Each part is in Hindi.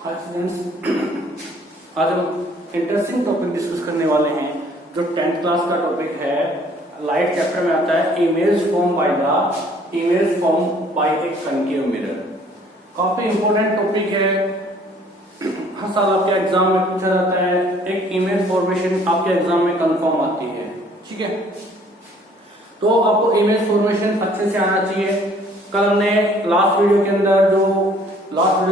हाय स्टूडेंट्स, आज हम इंटरेस्टिंग टॉपिक डिस्कस करने वाले हैं जो 10th क्लास का टॉपिक है। लाइट चैप्टर में आता है image form by A concave mirror. काफी इंपॉर्टेंट टॉपिक है, हर साल आपके एग्जाम में पूछा जाता है। एक इमेज फॉर्मेशन आपके एग्जाम में कंफर्म आती है, ठीक है। तो आपको इमेज फॉर्मेशन अच्छे से आना चाहिए। कल हमने लास्ट वीडियो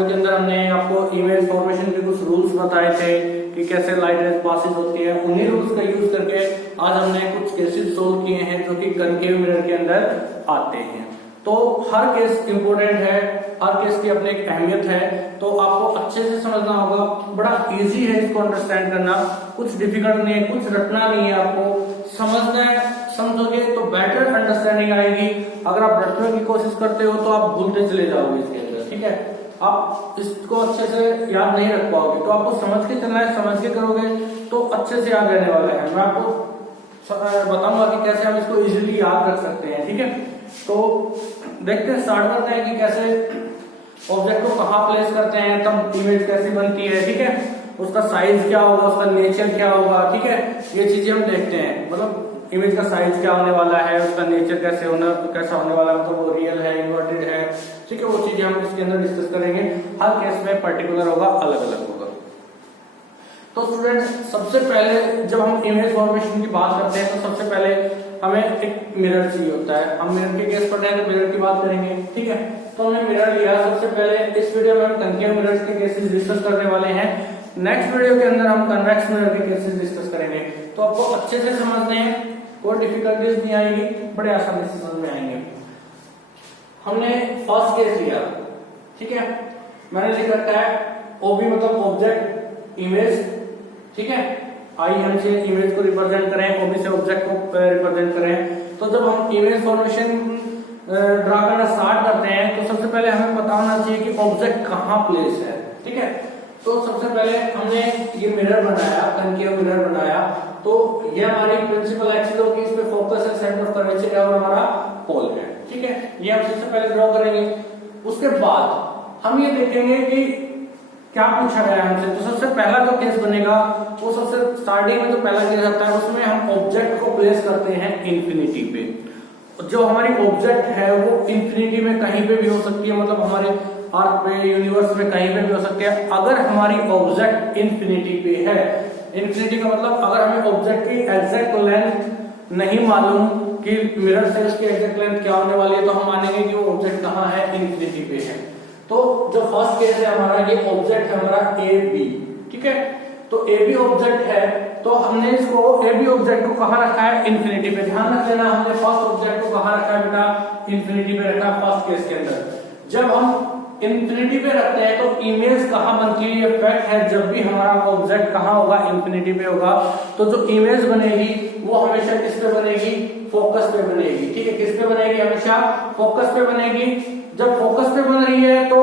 के अंदर हमने आपको इमेज फॉर्मेशन के कुछ रूल्स बताए थे कि कैसे लाइट रेज पासिस होती है। उन्हीं रूल्स का यूज करके आज हमने कुछ केसेस सोल्व किए हैं जो कि कनकेव मिरर के अंदर आते हैं। तो हर केस इंपॉर्टेंट है, हर केस की अपनी एक अहमियत है, तो आपको अच्छे से समझना होगा। बड़ा इजी है इसको अंडरस्टैंड करना, कुछ डिफिकल्ट नहीं है, कुछ रटना नहीं है। आपको समझना है, समझोगे तो बेटर अंडरस्टैंडिंग आएगी। अगर आप रटने की कोशिश करते हो तो आप भूलते चले जाओगे इसके अंदर, ठीक है। आप इसको अच्छे से याद नहीं रख पाओगे, तो आपको समझ के चलना है। समझ के करोगे तो अच्छे से याद रहने वाला है। मैं आपको बताऊंगा कि कैसे हम इसको इजीली याद रख सकते हैं, ठीक है। तो देखते हैं, स्टार्ट करते हैं कि कैसे ऑब्जेक्ट को कहाँ प्लेस करते हैं, तब इमेज कैसी बनती है, ठीक है। उसका साइज क्या होगा, उसका नेचर क्या होगा, ठीक है। ये चीजें हम देखते हैं, मतलब इमेज का साइज क्या होने वाला है, उसका नेचर कैसा होने वाला है, मतलब वो रियल है, इन्वर्टेड है, ठीक है। वो चीजें हम इसके अंदर डिस्कस करेंगे। हर केस में पर्टिकुलर होगा, अलग अलग होगा। तो स्टूडेंट, सबसे पहले जब हम इमेज फॉर्मेशन की बात करते हैं तो सबसे पहले हमें एक मिरर चाहिए होता है। हम मिरर के केस पढ़ रहे हैं तो मिरर की बात करेंगे, ठीक है। तो हमने मिरर लिया। सबसे पहले इस वीडियो में हम कनकेव मिरर्स के केसेस डिस्कस करने वाले हैं। नेक्स्ट वीडियो के अंदर हम कन्वेक्स मिरर के केसेस डिस्कस करेंगे। तो आपको अच्छे से समझने हैं, कोई डिफिकल्टीज नहीं आएगी, बड़े आसानी से समझ में आएंगे। हमने फर्स्ट केस लिया, ठीक है। मैंने लिख रखा है ओबी मतलब ऑब्जेक्ट इमेज, ठीक है। आई हम से इमेज को रिप्रेजेंट करें, ओबी से ऑब्जेक्ट को रिप्रेजेंट करें। तो जब हम इमेज फॉर्मेशन ड्रा करना स्टार्ट करते हैं तो सबसे पहले हमें पता होना चाहिए कि ऑब्जेक्ट कहाँ प्लेस है, ठीक है। तो सबसे पहले हमने ये मिरर बनाया, कनकेव मिरर बनाया। तो ये हमारी प्रिंसिपल एक्सिस होगी, इस पे फोकस है, सेंटर ऑफ कर्वेचर है और हमारा पोल है, ठीक है। ये हम सबसे पहले ड्रॉ करेंगे। उसके बाद हम ये देखेंगे कि क्या पूछा गया हमसे। तो सबसे पहला जो केस बनेगा वो सबसे स्टार्टिंग में जो पहला केस आता है उसमें हम ऑब्जेक्ट को प्लेस करते हैं इंफिनिटी पे। जो हमारी ऑब्जेक्ट है वो इंफिनिटी में कहीं पे भी हो सकती है, मतलब हमारे अर्थ पे, यूनिवर्स में कहीं पे भी हो सकती है। अगर हमारी ऑब्जेक्ट इंफिनिटी पे है, इंफिनिटी का मतलब अगर हमें ऑब्जेक्ट की एग्जैक्ट लेंथ नहीं मालूम कि मिरर से उसकी एग्जैक्ट लेंथ क्या होने वाली है, तो हम मानेंगे कि वो ऑब्जेक्ट कहाँ है, इंफिनिटी पे है। तो जो फर्स्ट केस है हमारा, ये ऑब्जेक्ट है हमारा ए बी, ठीक है। तो ए बी ऑब्जेक्ट है, तो हमने इसको ए बी ऑब्जेक्ट को कहाँ रखा है, इंफिनिटी पे। ध्यान रख लेना, हमने फर्स्ट ऑब्जेक्ट को कहाँ रखा है बेटा, इंफिनिटी पे रखा है फर्स्ट केस के अंदर। जब हम इंफिनिटी पे रखते हैं तो इमेज कहाँ बनती है, ये फैक्ट है। जब भी हमारा ऑब्जेक्ट कहाँ होगा, इंफिनिटी पे होगा, तो जो इमेज बनेगी वो हमेशा किस पे बनेगी, फोकस पे बनेगी, ठीक है। किस पे बनेगी, हमेशा फोकस पे बनेगी। जब फोकस पे बन रही है तो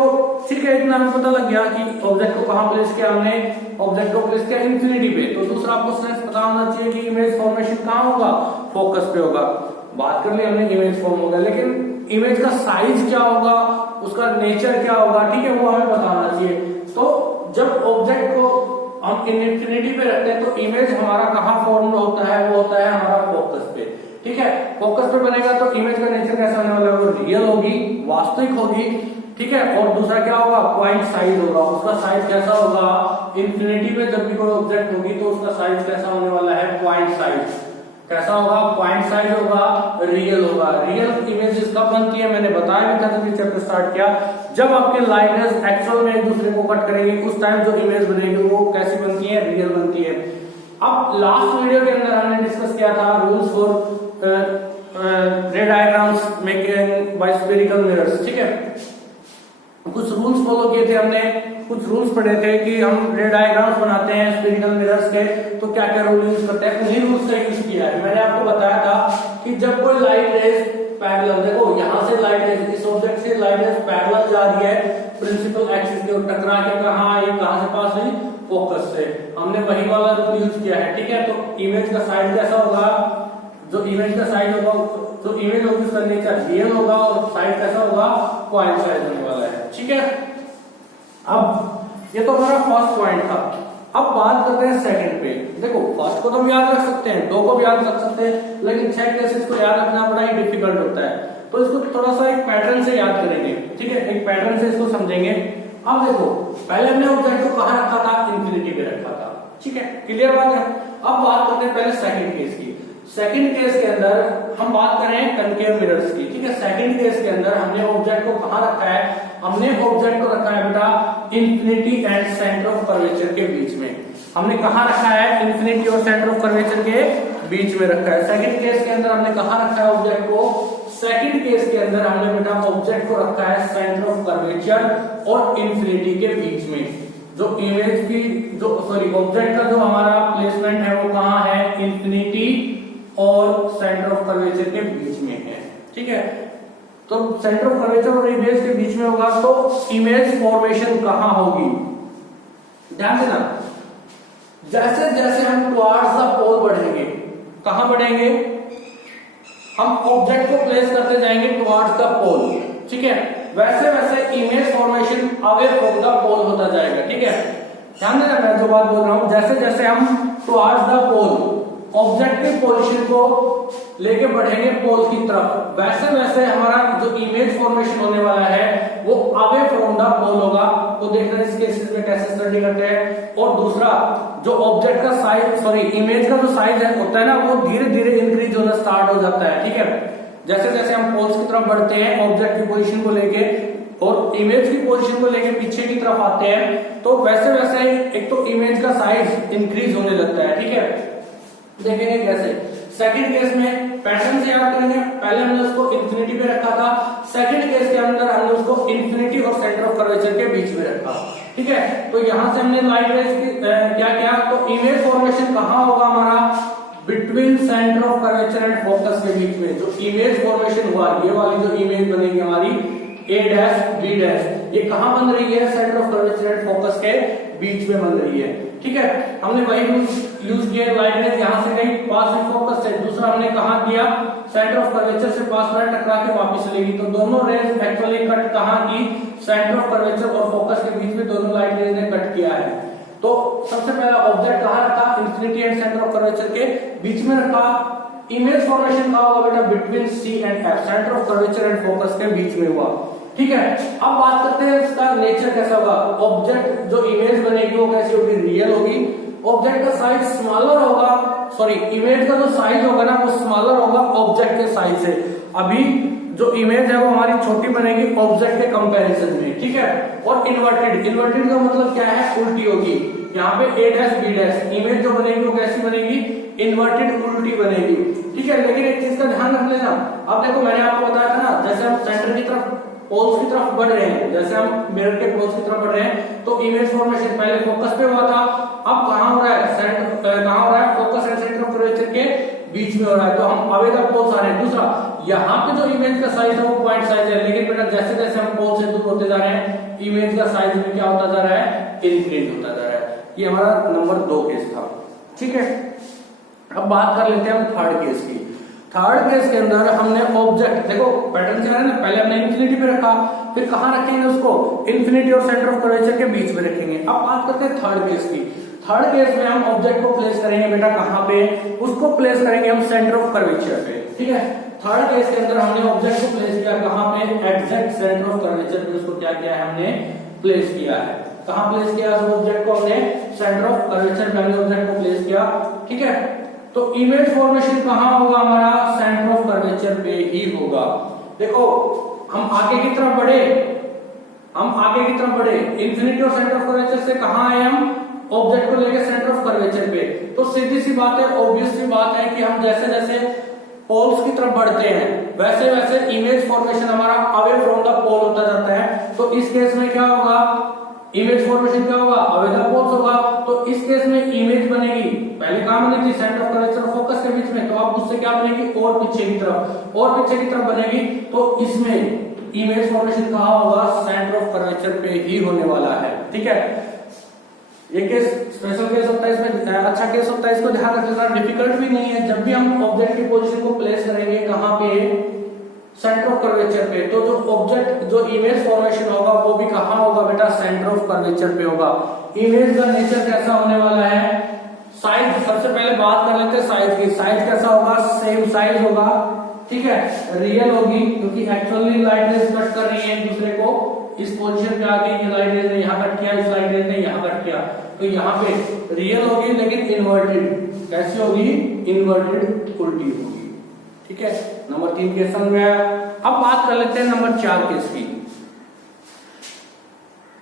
ठीक है, इतना हमें पता लग गया कि ऑब्जेक्ट को कहाँ प्लेस किया हमने, ऑब्जेक्ट को प्लेस किया इंफिनिटी पे। तो दूसरा आपको सेंस पता होना चाहिए कि इमेज फॉर्मेशन कहाँ होगा, फोकस पे होगा। बात कर ली हमने इमेज फॉर्म होगा, लेकिन इमेज का साइज क्या होगा, उसका नेचर क्या होगा, ठीक है, वो हमें बताना चाहिए। तो जब ऑब्जेक्ट को हम इंफिनिटी पे रखते हैं तो इमेज हमारा कहाँ फॉर्म होता है, वो होता है हमारा फोकस पे, ठीक है। फोकस पे बनेगा तो इमेज का नेचर कैसा होने वाला है, वो रियल होगी, वास्तविक होगी, ठीक है। और दूसरा क्या होगा, पॉइंट साइज होगा। उसका साइज कैसा होगा, इंफिनिटी पे जब भी कोई ऑब्जेक्ट होगी तो उसका साइज कैसा होने वाला है, पॉइंट साइज कैसा होगा, पॉइंट साइज होगा, रियल होगा। रियल इमेजेस कब बनती है, मैंने बताया भी था जब ये चैप्टर स्टार्ट किया। जब आपके लाइट रेज एक्चुअल में एक दूसरे को कट करेंगे उस टाइम जो इमेज बनेगी वो कैसी बनती है, रियल बनती है। अब लास्ट वीडियो के अंदर हमने डिस्कस किया था rules for ray diagrams making by spherical mirrors, ठीक है। कुछ रूल्स फॉलो किए थे हमने, कुछ रूल्स पढ़े थे कि हम रे डायग्राम्स बनाते हैं स्फेरिकल मिरर्स के, तो क्या क्या रूल यूज करते हैं, उन्हीं रूल्स का यूज किया है। मैंने आपको बताया था कि जब कोई लाइट रेज पैरेलल, देखो यहाँ से लाइट रेज, इस ऑब्जेक्ट से लाइट रेज पैरेलल जा रही है प्रिंसिपल एक्सिस के, टकरा के कहाँ आई, कहाँ से पास हुई, फोकस से। हमने वही वाला रूल यूज किया है, ठीक है। तो इमेज का साइज कैसा होगा, जो इमेज का साइज होगा, जो इमेज होगी उसका नेचर रियल होगा और साइज कैसा होगा, पॉइंट साइज होने वाला है, ठीक है। अब ये तो हमारा फर्स्ट पॉइंट था। अब बात करते हैं सेकंड पे। देखो फर्स्ट को तो हम याद रख सकते हैं, दो को भी याद रख सकते हैं, लेकिन 6 केसेस को याद रखना बड़ा ही डिफिकल्ट होता है, तो इसको थोड़ा सा एक पैटर्न से याद करेंगे। ठीक है, एक पैटर्न से इसको समझेंगे। अब देखो पहले हमने ऑब्जेक्ट को कहां रखा था, इंफिनिटी पे रखा था। ठीक है, क्लियर बात है। अब बात करते हैं पहले सेकंड केस की। सेकंड केस के अंदर हम बात करें कनकेव मिरर्स की। ठीक है, सेकंड केस के अंदर हमने ऑब्जेक्ट को कहां रखा है, हमने ऑब्जेक्ट को रखा है बेटा infinity and centre of curvature के बीच में। हमने कहां रखा है, इंफिनिटी और सेंटर ऑफ कर्वेचर के बीच में रखा है। सेकंड केस के अंदर हमने कहां रखा है ऑब्जेक्ट को, सेकंड केस के अंदर हमने बेटा ऑब्जेक्ट को रखा है सेंटर ऑफ कर्वेचर और इंफिनिटी के बीच में। जो इमेज की जो ऑब्जेक्ट का जो हमारा प्लेसमेंट है वो कहां है, इंफिनिटी और सेंटर ऑफ कर्वेचर के बीच में है। ठीक है, तो सेंटर ऑफ कर्वेचर और इमेज के बीच में होगा तो इमेज फॉर्मेशन कहां होगी, ध्यान देना। जैसे जैसे हम टुवर्ड्स द पोल बढ़ेंगे, कहां बढ़ेंगे, हम ऑब्जेक्ट को प्लेस करते जाएंगे टुवर्ड्स द पोल। ठीक है, वैसे वैसे image formation away from the pole होता जाएगा। ठीक है, ध्यान देना मैं जो बात बोल रहा हूं, जैसे जैसे हम टुवर्ड्स द पोल ऑब्जेक्ट की पोजीशन को लेके बढ़ेंगे पोल की तरफ, वैसे वैसे हमारा जो इमेज फॉर्मेशन होने वाला है वो अवे फ्रॉम द पोल होगा। तो देखना इस केसेस में कैसे स्टडी करते हैं। और दूसरा जो ऑब्जेक्ट का साइज इमेज का जो साइज है होता है ना, वो धीरे धीरे इंक्रीज होना स्टार्ट हो जाता है। ठीक है, जैसे जैसे हम पोल्स की तरफ बढ़ते हैं ऑब्जेक्ट की पोजीशन को लेके और इमेज की पोजीशन को लेके पीछे की तरफ आते हैं, तो वैसे वैसे एक तो इमेज का साइज इंक्रीज होने लगता है। ठीक है, देखेंगे कैसे। सेकंड केस में पैटर्न से याद करेंगे, पहले हमने उसको इंफिनिटी पे रखा था, सेकंड केस के अंदर हमने उसको इंफिनिटी और सेंटर ऑफ कर्वेचर के बीच में रखा। ठीक है, तो यहां से हमने लाइट रेज की क्या किया, तो इमेज फॉर्मेशन कहां होगा हमारा, between centre of curvature and focus के बीच में। जो इमेज फॉर्मेशन हुआ, ये वाली जो इमेज बनेगी हमारी A डैश B डैश, ये कहां बन रही है, centre of curvature and focus के बीच में बन रही है। ठीक है, हमने वही यूज किया, लाइट रेज यहां से गई पास में फोकस से, दूसरा हमने कहां किया, सेंटर ऑफ कर्वेचर से पास में टकरा के वापस चलेगी। तो दोनों रेज एक्चुअली कट कहां की, सेंटर ऑफ कर्वेचर और फोकस के बीच में दोनों लाइट रेज ने कट किया है। तो सबसे पहला ऑब्जेक्ट कहां रखा, infinity and centre of curvature के बीच में रखा। इमेज फॉर्मेशन कहां होगा बेटा, between C and F, centre of curvature and focus के बीच में हुआ। ठीक है, अब बात करते हैं इसका नेचर कैसा होगा। ऑब्जेक्ट जो इमेज बनेगी वो कैसी होगी, रियल होगी। ऑब्जेक्ट का साइज स्मॉलर होगा, इमेज का जो साइज होगा ना वो स्मॉलर होगा ऑब्जेक्ट के साइज से। अभी जो इमेज है वो हमारी छोटी बनेगी ऑब्जेक्ट के कंपैरिजन में। ठीक है, और इन्वर्टेड का मतलब क्या है, उल्टी होगी। यहाँ पे A dash B dash, image जो बनेगी वो कैसी बनेगी, इन्वर्टेड उल्टी बनेगी। ठीक है, लेकिन एक चीज का ध्यान रख लेना। अब देखो मैंने आपको बताया था ना, जैसे हम सेंटर की तरफ पोल्स की तरफ बढ़ रहे हैं, जैसे हम मिरर के पोल्स की तरफ बढ़ रहे हैं, तो इमेज फॉर्मेशन पहले फोकस पे हुआ था, अब कहां हो रहा है, कहां हो रहा है, focus and centre of curvature के बीच में हो रहा है। तो हम अवे द पोल्स आ रहे हैं। दूसरा, यहाँ पे जो इमेज का साइज है वो पॉइंट साइज है, लेकिन बेटा जैसे जैसे हम पोल से दूर होते जा रहे हैं इमेज का साइज में क्या होता जा रहा है, इंक्रीज होता जा रहा है। ये हमारा नंबर 2 केस था। ठीक है, अब बात कर लेते हैं हम थर्ड केस की। थर्ड केस के अंदर हमने ऑब्जेक्ट, देखो पैटर्न क्या है ना, पहले हमने इंफिनिटी पे रखा, फिर कहां रखेंगे उसको, इंफिनिटी और सेंटर ऑफ कर्वेचर के बीच में रखेंगे। अब बात करते हैं थर्ड केस की। थर्ड केस में हम ऑब्जेक्ट को प्लेस करेंगे बेटा कहां पे, उसको प्लेस करेंगे हम सेंटर ऑफ कर्वेचर पे। ठीक है, थर्ड केस के अंदर हमने ऑब्जेक्ट को प्लेस किया कहां पे, एग्जैक्ट सेंटर ऑफ कर्वेचर पे उसको क्या किया है, हमने प्लेस किया है। कहां प्लेस किया है ऑब्जेक्ट को, हमने सेंटर ऑफ कर्वेचर पे हमने ऑब्जेक्ट को प्लेस किया। ठीक है, तो इमेज फॉर्मेशन कहां होगा हमारा, सेंटर ऑफ कर्वेचर पे ही होगा। देखो हम आगे की तरफ बढ़े, इंफिनिटी और सेंटर ऑफ कर्वेचर से कहां आए हम, ऑब्जेक्ट को लेके सेंटर ऑफ कर्वेचर पे। तो सीधी सी बात है, ऑब्वियस सी बात है कि हम जैसे जैसे पोल्स की तरफ बढ़ते हैं वैसे वैसे इमेज फॉर्मेशन हमारा अवे फ्रॉम द पोल होता जाता है। तो इस केस में क्या होगा, इमेज फॉर्मेशन क्या होगा, अवे द पोल्स होगा। तो इस केस में इमेज बनेगी, पहले कहां बनी थी, सेंटर ऑफ कर्वेचर और फोकस के बीच में, तो अब उससे क्या बनेगी, और पीछे की तरफ बनेगी। तो इसमें इमेज फॉर्मेशन कहां होगा, सेंटर ऑफ कर्वेचर पे ही होने वाला है। ठीक है, ये केस स्पेशल केस होता है, इसमें अच्छा केस होता है, इसको ध्यान रख लेना, डिफिकल्ट भी नहीं है। जब भी हम ऑब्जेक्ट की पोजीशन को प्लेस करेंगे कहां पे, सेंटर ऑफ कर्वेचर पे, तो जो ऑब्जेक्ट जो इमेज फॉर्मेशन होगा वो भी कहां होगा बेटा सेंटर ऑफ कर्वेचर पे होगा। इमेज का नेचर कैसा होने वाला है, साइज, सबसे पहले बात कर लेते हैं साइज की। साइज कैसा होगा, सेम साइज होगा, ठीक है, रियल होगी क्योंकि एक्चुअली लाइट रेज कट कर रही है एक दूसरे को। इस पोजीशन पे आके ये लाइट रेज ने यहाँ कट किया, इस लाइट रेज ने यहाँ कट किया, तो यहाँ पे रियल होगी लेकिन इन्वर्टेड। कैसी होगी, इन्वर्टेड, उल्टी होगी, ठीक है। नंबर 3 क्वेश्चन में आया। अब बात कर लेते हैं नंबर 4 केस की।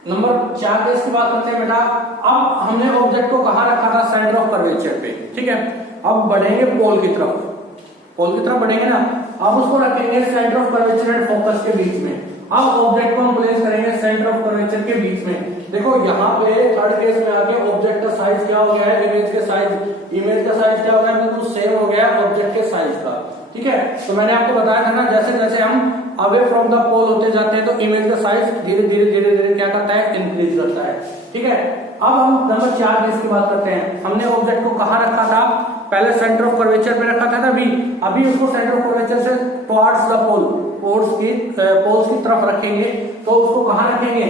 नंबर 4 केस की बात करते हैं बेटा। अब हमने ऑब्जेक्ट को कहाँ रखा था, सेंटर ऑफ कर्वेचर पे, ठीक है। अब बढ़ेंगे पोल की तरफ, पोल की तरफ बढ़ेंगे ना, अब उसको रखेंगे centre of curvature and focus के बीच में। अब ऑब्जेक्ट को हम प्लेस करेंगे सेंटर ऑफ कर्वेचर के बीच में। देखो यहाँ पे थर्ड केस में आके ऑब्जेक्ट का साइज क्या हो गया है, इमेज का साइज क्या हो गया है, बिल्कुल सेम हो गया है ऑब्जेक्ट के साइज का, ठीक है। तो मैंने आपको बताया था ना, जैसे जैसे हम अवे फ्रॉम द पोल होते जाते हैं तो इमेज का साइज धीरे धीरे क्या करता है, इंक्रीज करता है, ठीक है। अब हम नंबर 4 केस की बात करते हैं। हमने ऑब्जेक्ट को कहाँ रखा था, पहले सेंटर ऑफ कर्वेचर पे रखा था ना, अभी उसको सेंटर ऑफ कर्वेचर से टुवर्ड्स द पोल, पोल्स की तरफ रखेंगे। तो उसको कहाँ रखेंगे,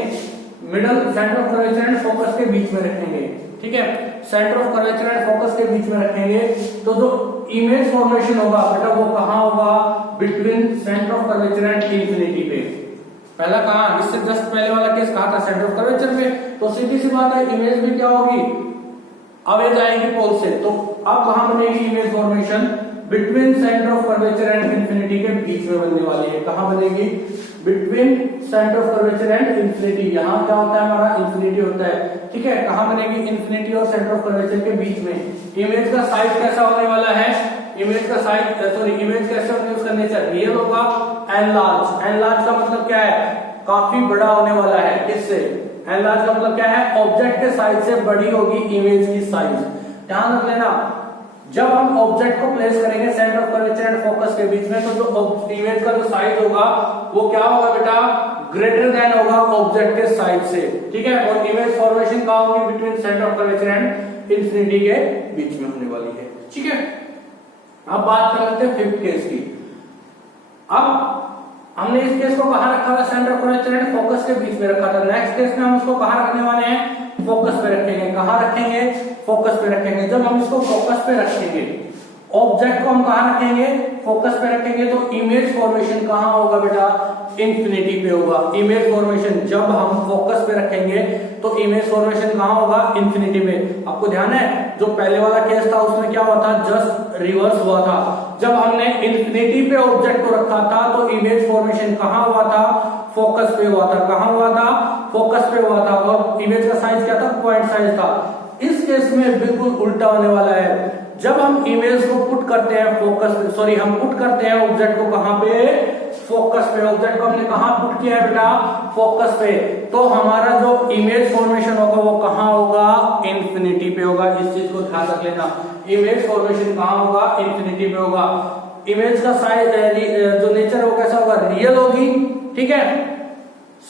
middle, centre of curvature and focus के बीच में रखेंगे, ठीक है। Centre of curvature and focus के बीच में रखेंगे तो जो इमेज फॉर्मेशन होगा बेटा वो कहाँ होगा, between centre of curvature and infinity पे। पहला कहाँ, इससे जस्ट पहले वाला केस कहा था सेंटर ऑफ कर्वेचर पे, तो सीधी सी बात है इमेज भी क्या होगी, अवे जाएगी पोल से। तो अब कहाँ बनेगी image formation, between centre of curvature and infinity के बीच में बनने वाली है। कहाँ बनेगी, between centre of curvature and infinity. यहाँ क्या होता है हमारा, इंफिनिटी होता है, ठीक है। कहाँ बनेगी, इंफिनिटी और सेंटर ऑफ कर्वेचर के बीच में। इमेज का साइज कैसा होने वाला है, इमेज का साइज इमेज कैसे यूज करने चाहिए, रियल होगा, एनलार्ज। एनलार्ज का मतलब क्या है, काफी बड़ा होने वाला है, किससे, एनलार्ज का मतलब क्या है, ऑब्जेक्ट के साइज से बड़ी होगी इमेज की साइज। ध्यान रख लेना, जब हम ऑब्जेक्ट को प्लेस करेंगे centre of curvature and focus के बीच में तो जो इमेज का जो साइज होगा वो क्या होगा बेटा, ग्रेटर देन होगा ऑब्जेक्ट के साइज से, ठीक है। और इमेज फॉर्मेशन कहाँ होगी, between centre of curvature and infinity के बीच में होने वाली है, ठीक है। अब बात कर लेते हैं 5th केस की। अब हमने इस केस को कहाँ रखा था, centre of curvature and focus के बीच में रखा था। नेक्स्ट केस में हम उसको कहाँ रखने वाले हैं, फोकस पे रखेंगे। कहाँ रखेंगे, फोकस पे रखेंगे। जब हम इसको फोकस पे रखेंगे, ऑब्जेक्ट को हम कहाँ रखेंगे, फोकस पे रखेंगे, तो इमेज फॉर्मेशन कहाँ होगा बेटा, इंफिनिटी पे होगा। इमेज फॉर्मेशन जब हम फोकस पे रखेंगे तो इमेज फॉर्मेशन कहाँ होगा, इंफिनिटी पे। आपको ध्यान है जो पहले वाला केस था उसमें क्या हुआ था, जस्ट रिवर्स हुआ था। जब हमने इंफिनिटी पे ऑब्जेक्ट को रखा था तो इमेज फॉर्मेशन कहाँ हुआ था, फोकस पे हुआ था। कहाँ हुआ था, फोकस पे हुआ था। और इमेज का साइज क्या था, पॉइंट साइज था। इस केस में बिल्कुल उल्टा होने वाला है। जब हम इमेज को पुट करते हैं फोकस, हम पुट करते हैं ऑब्जेक्ट को कहां पे, फोकस पे। ऑब्जेक्ट को हमने कहां पुट किया है बेटा, फोकस पे। तो हमारा जो इमेज फॉर्मेशन होगा वो कहां होगा, इंफिनिटी पे होगा। इस चीज को ध्यान रख लेना, इमेज फॉर्मेशन कहां होगा, इंफिनिटी पे होगा। इमेज का साइज जो नेचर वो कैसा होगा, रियल होगी, ठीक है।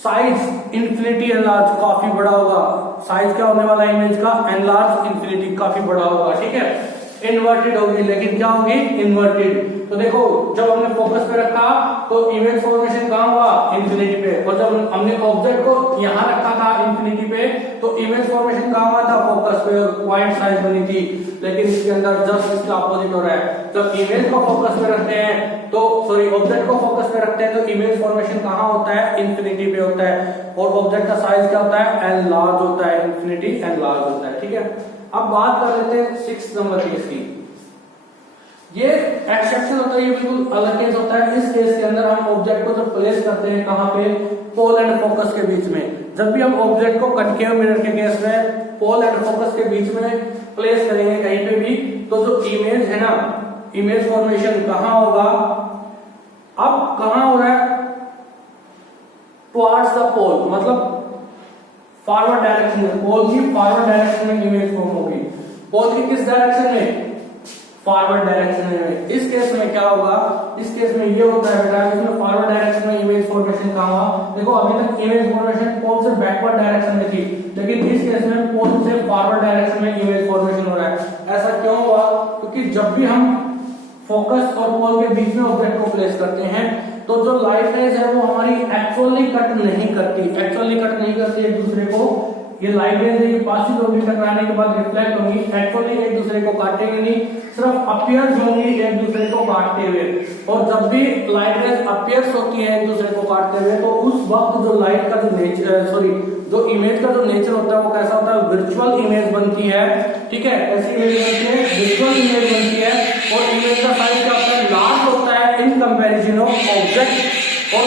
साइज इंफिनिटी एनलार्ज, काफी बड़ा होगा। साइज क्या होने वाला है इमेज का, एनलार्ज इंफिनिटी, काफी बड़ा होगा, ठीक है। इन्वर्टेड होगी, लेकिन क्या होगी, इन्वर्टेड। तो देखो जब हमने फोकस पे रखा तो इमेज फॉर्मेशन कहाँ हुआ, इंफिनिटी पे। और जब हमने ऑब्जेक्ट को यहाँ रखा था इंफिनिटी पे तो इमेज फॉर्मेशन कहाँ हुआ था, फोकस पे, पॉइंट साइज बनी थी। लेकिन इसके अंदर जस्ट इसका अपोजिट हो रहा है। जब इमेज को फोकस पे रखते हैं तो ऑब्जेक्ट को फोकस पे रखते हैं तो इमेज फॉर्मेशन कहाँ होता है, इंफिनिटी पे होता है। और ऑब्जेक्ट का साइज क्या होता है, एनलार्ज होता है, इंफिनिटी एनलार्ज होता है, ठीक है। अब बात कर लेते हैं 6 नंबर केस की। ये एक्सेप्शन होता है, ये बिल्कुल अलग केस होता है। इस केस के अंदर हम ऑब्जेक्ट को जब प्लेस करते हैं कहां पे, पोल एंड फोकस के बीच में। जब भी हम ऑब्जेक्ट को कनकेव मिरर के केस में पोल एंड फोकस के बीच में प्लेस करेंगे कहीं पे भी, तो जो इमेज है ना, इमेज फॉर्मेशन कहां होगा, अब कहां हो रहा है, टुवर्ड्स द पोल, मतलब फॉरवर्ड डायरेक्शन में। पोल की फॉरवर्ड डायरेक्शन में इमेज फॉर्म होगी। पोल की किस डायरेक्शन में, फॉरवर्ड डायरेक्शन में। इस केस में क्या होगा, इस केस में ये होता है बेटा, इसमें फॉरवर्ड डायरेक्शन में इमेज फॉर्मेशन कहां हुआ। देखो अभी तक इमेज फॉर्मेशन पोल से बैकवर्ड डायरेक्शन में थी, लेकिन इस केस में पोल से फॉरवर्ड डायरेक्शन में इमेज फॉर्मेशन हो रहा है। ऐसा क्यों हुआ, क्योंकि जब भी हम फोकस और पोल के बीच में ऑब्जेक्ट को प्लेस करते हैं तो जो लाइट रेज है वो हमारी एक्चुअली कट नहीं करती, एक दूसरे ये लाइट रेज है, ये पासिंग होगी, टकराने के बाद रिफ्लेक्ट होंगी, एक्चुअली एक दूसरे को काटेंगे नहीं, सिर्फ अपीयर्स होंगी एक दूसरे को काटते हुए। और जब भी लाइट रेज अपीयर्स होती है एक दूसरे को काटते हुए, तो उस वक्त जो लाइट का जो नेचर जो इमेज का जो नेचर होता है वो कैसा होता है, वर्चुअल इमेज बनती है। ठीक है, ऐसी इमेज बनती है, वर्चुअल इमेज बनती है। और इमेज का साइज क्या होता है, लार्ज होता है इन कंपैरिजन ऑफ ऑब्जेक्ट। और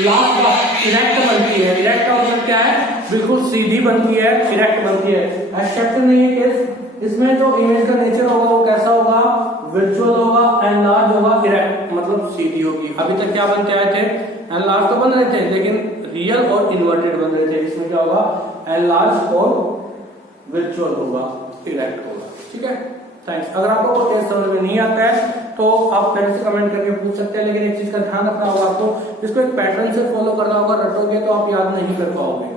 लास्ट बात इरेक्ट बनती है। इरेक्ट का मतलब क्या है, बिल्कुल सीधी बनती है, इरेक्ट बनती है। एक्सेप्ट नहीं है केस, इसमें जो इमेज का नेचर होगा वो कैसा होगा, वर्चुअल होगा, एनलार्ज होगा, इरेक्ट मतलब सीधी होगी। अभी तक क्या बनते आए थे, एनलार्ज तो बन रहे थे लेकिन रियल और इन्वर्टेड बन रहे थे। इसमें क्या होगा, एनलार्ज और वर्चुअल होगा, इरेक्ट होगा। ठीक है, थैंक्स। अगर आपको कोई टेस्ट समझ में नहीं आता है तो आप मेरे से कमेंट करके पूछ सकते हैं, लेकिन एक चीज का ध्यान रखना होगा आपको, इसको एक पैटर्न से फॉलो करना होगा, रटोगे तो आप याद नहीं कर पाओगे।